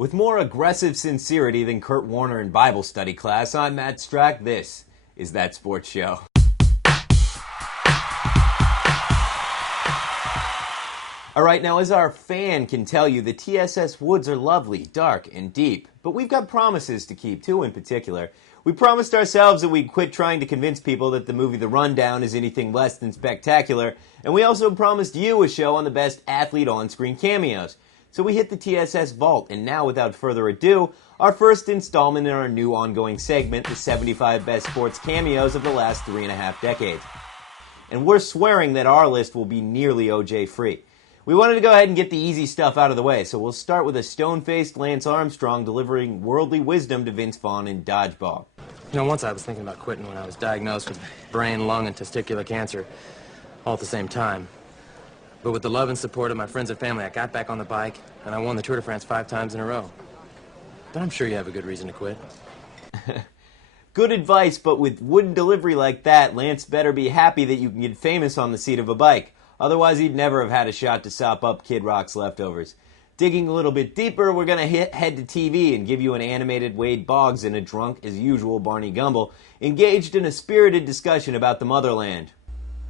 With more aggressive sincerity than Kurt Warner in Bible study class, I'm Matt Strack. This is That Sports Show. Alright, now as our fan can tell you, the TSS woods are lovely, dark, and deep. But we've got promises to keep, two in particular. We promised ourselves that we'd quit trying to convince people that the movie The Rundown is anything less than spectacular, and we also promised you a show on the best athlete on-screen cameos. So we hit the TSS vault, and now without further ado, our first installment in our new ongoing segment, the 75 best sports cameos of the last 3.5 decades. And we're swearing that our list will be nearly OJ-free. We wanted to go ahead and get the easy stuff out of the way, so we'll start with a stone-faced Lance Armstrong delivering worldly wisdom to Vince Vaughn in Dodgeball. You know, once I was thinking about quitting when I was diagnosed with brain, lung, and testicular cancer, all at the same time. But with the love and support of my friends and family, I got back on the bike, and I won the Tour de France 5 times in a row. But I'm sure you have a good reason to quit. Good advice, but with wooden delivery like that, Lance better be happy that you can get famous on the seat of a bike. Otherwise, he'd never have had a shot to sop up Kid Rock's leftovers. Digging a little bit deeper, we're going to head to TV and give you an animated Wade Boggs and a drunk, as usual, Barney Gumble, engaged in a spirited discussion about the motherland.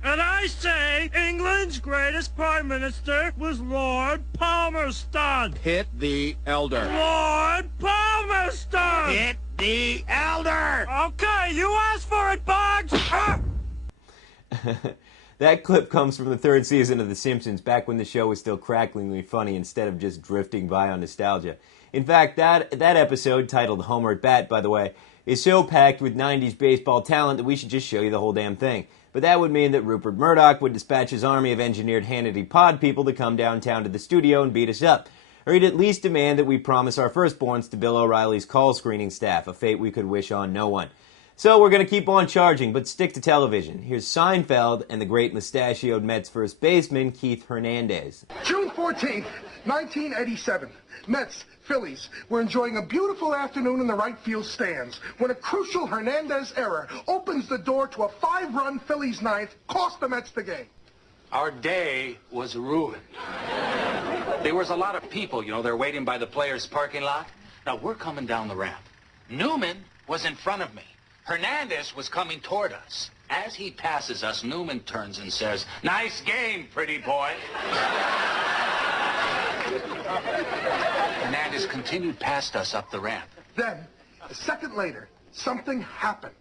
And I say England's greatest prime minister was Lord Palmerston. Hit the elder. Lord Palmerston! Hit the elder! Okay, you asked for it, Boggs! That clip comes from the 3rd season of The Simpsons, back when the show was still cracklingly funny instead of just drifting by on nostalgia. In fact, that episode, titled Homer at Bat, by the way, is so packed with 90s baseball talent that we should just show you the whole damn thing. But that would mean that Rupert Murdoch would dispatch his army of engineered Hannity pod people to come downtown to the studio and beat us up. Or he'd at least demand that we promise our firstborns to Bill O'Reilly's call screening staff, a fate we could wish on no one. So we're going to keep on charging, but stick to television. Here's Seinfeld and the great mustachioed Mets first baseman, Keith Hernandez. June 14th, 1987. Mets, Phillies were enjoying a beautiful afternoon in the right field stands when a crucial Hernandez error opens the door to a 5-run Phillies ninth, cost the Mets the game. Our day was ruined. There was a lot of people, you know, they're waiting by the players' parking lot. Now, we're coming down the ramp. Newman was in front of me. Hernandez was coming toward us. As he passes us, Newman turns and says, "Nice game, pretty boy." Hernandez continued past us up the ramp. Then, a second later, something happened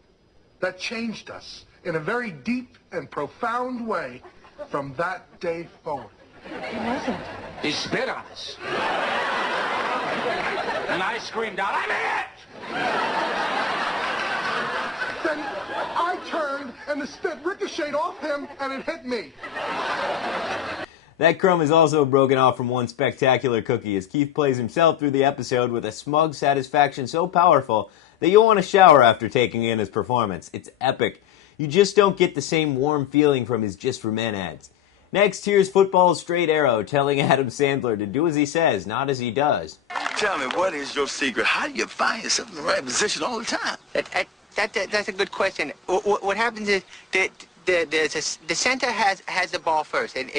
that changed us in a very deep and profound way from that day forward. What was it? He spit on us. And I screamed out, "I'm hit!" Then I turned and the spit ricocheted off him and it hit me. That crumb is also broken off from one spectacular cookie as Keith plays himself through the episode with a smug satisfaction so powerful that you'll want to shower after taking in his performance. It's epic. You just don't get the same warm feeling from his Just for Men ads. Next, here's football's straight arrow telling Adam Sandler to do as he says, not as he does. Tell me, what is your secret? How do you find yourself in the right position all the time? That's a good question. What happens is the center has the ball first, and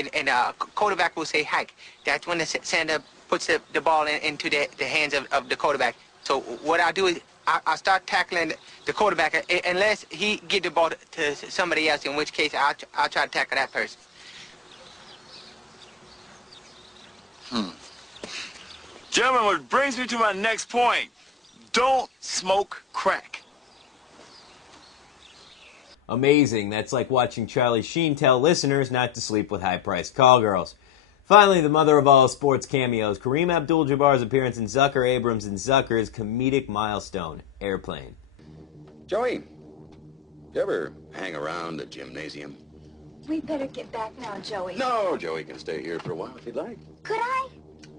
quarterback will say hike. That's when the center puts the ball into the hands of the quarterback. So what I'll do is I'll start tackling the quarterback unless he get the ball to somebody else, in which case I'll try to tackle that person. Gentlemen, what brings me to my next point. Don't smoke crack. Amazing. That's like watching Charlie Sheen tell listeners not to sleep with high-priced call girls. Finally, the mother of all sports cameos, Kareem Abdul Jabar's appearance in Zucker, Abrams, and Zucker's comedic milestone, Airplane. Joey, you ever hang around the gymnasium? We better get back now, Joey. No, Joey can stay here for a while if he'd like. Could I?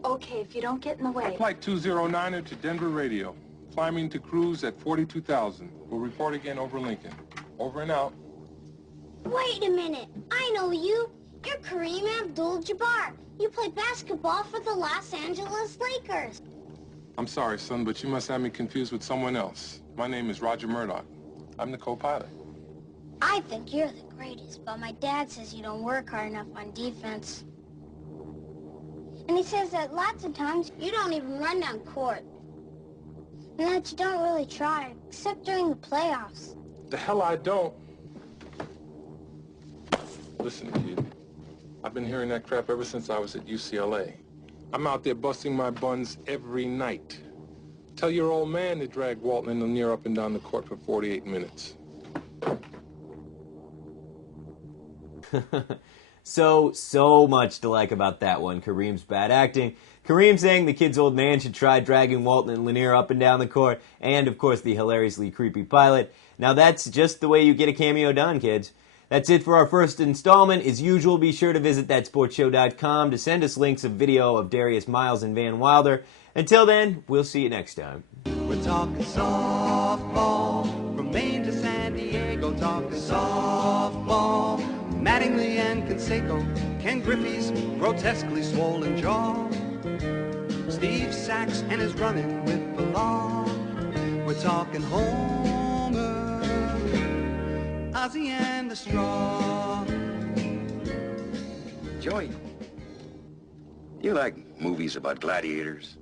Okay, if you don't get in the way. Flight 209er to Denver Radio. Climbing to cruise at 42,000. We'll report again over Lincoln. Over and out. Wait a minute. I know you. You're Kareem Abdul Jabar. You play basketball for the Los Angeles Lakers. I'm sorry, son, but you must have me confused with someone else. My name is Roger Murdoch. I'm the co-pilot. I think you're the greatest, but my dad says you don't work hard enough on defense. And he says that lots of times you don't even run down court. And that you don't really try, except during the playoffs. The hell I don't. Listen, kid. I've been hearing that crap ever since I was at UCLA. I'm out there busting my buns every night. Tell your old man to drag Walton and Lanier up and down the court for 48 minutes. So much to like about that one. Kareem's bad acting, Kareem saying the kid's old man should try dragging Walton and Lanier up and down the court, and of course the hilariously creepy pilot. Now that's just the way you get a cameo done, kids. That's it for our first installment. As usual, be sure to visit thatsportshow.com to send us links of video of Darius Miles and Van Wilder. Until then, we'll see you next time. We're talking softball, from Maine to San Diego, talking softball. Mattingly and Canseco, Ken Griffey's grotesquely swollen jaw, Steve Sachs and his running with the law. We're talking Homer, Ozzie and the Straw. Joey, you like movies about gladiators?